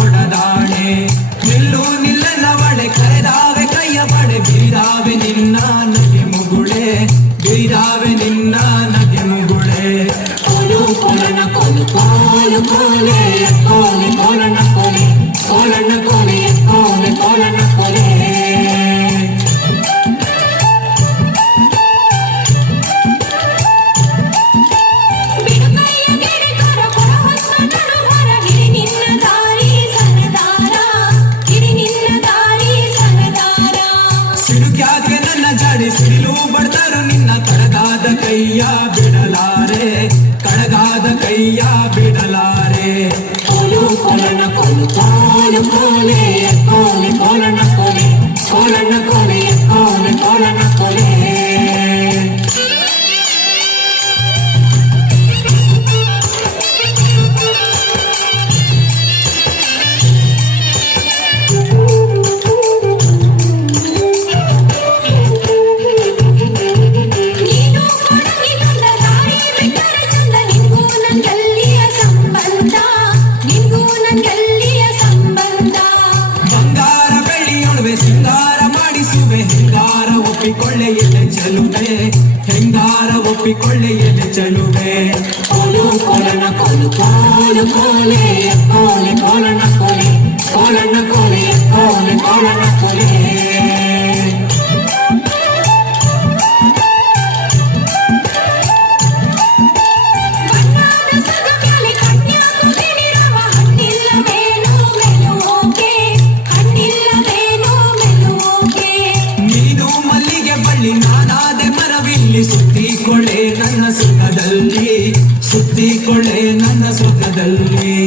ഉള്ളതാണേ ನಿಲ್ಲು ನಿಲ್ಲನವಳೆ ಕರೆದಾವೆ ಕೈಯ ಪಡೆ ಬೀರಾವೆ ನಿನ್ನ ನಗೆ ಮುಗುಳೆ ಬೀರಾವೆ ನಿನ್ನ ನಗೆ ಮುಗುಳೆ ಕೊಲು ಕೊಲನ ಕೊಲು ಕೋಲು ಕೋಲೆ ಕೋಲು అయ్యా బిడలారే కోలు కోలన కోలు కోలు కోలే కోలు కోలన కోలే కోలన కోలే కోలు కోలన కోలే ಚೆಲುವೆ, ಹೆಂಗಾರ ಒಪ್ಪಿಕೊಳ್ಳೆ ಎಲೆ ಚಲುವೆ? ಕೋಲು ಕೋಲನ ಕೋಲು ಕೋಲು ಕೋಲೆ ಕೋಲೆ, ಕೋಲನ ಕೋಲೆ, ಕೋಲನ ಕೋಲಿ. tell me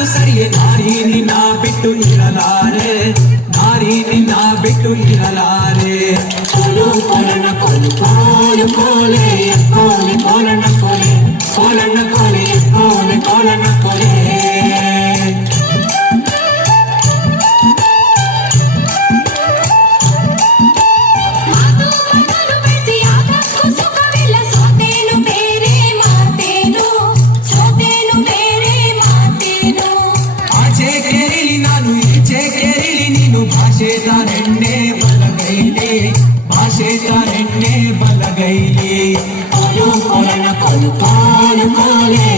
ಸರಿಯೇ ದಾರಿ ನಿನ್ನ ಬಿಟ್ಟು ಇರಲಾರೆ ದಾರಿ ನಿನ್ನ ಬಿಟ್ಟು ಇರಲಾರೆ ಕೋಲು ಕೋಲನ ಕೋಲು ಕೋಲು ಕೋಲೆ ಕೋಲೆ ಕೋಲನ ಕೋಲೆ ಕೋಲನ ನೀನು ಭಾಷೆ ತಾನೆಣ್ಣೆ ಬಲಗೈಲಿ ಭಾಷೆ ತಾನೆಣ್ಣೆ ಬಲಗೈಲಿ ಕೋಲು ಕೋಲನ ಕೋಲು ಕೋಲು ಕೋಲೆ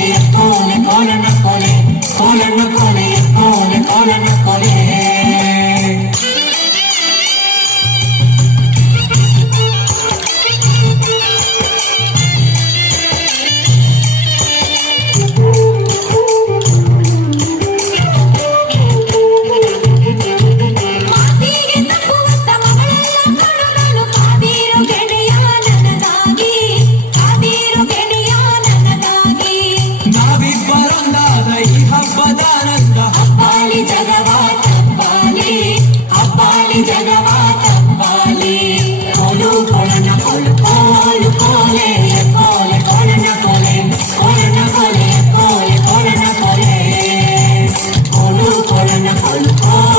Listen.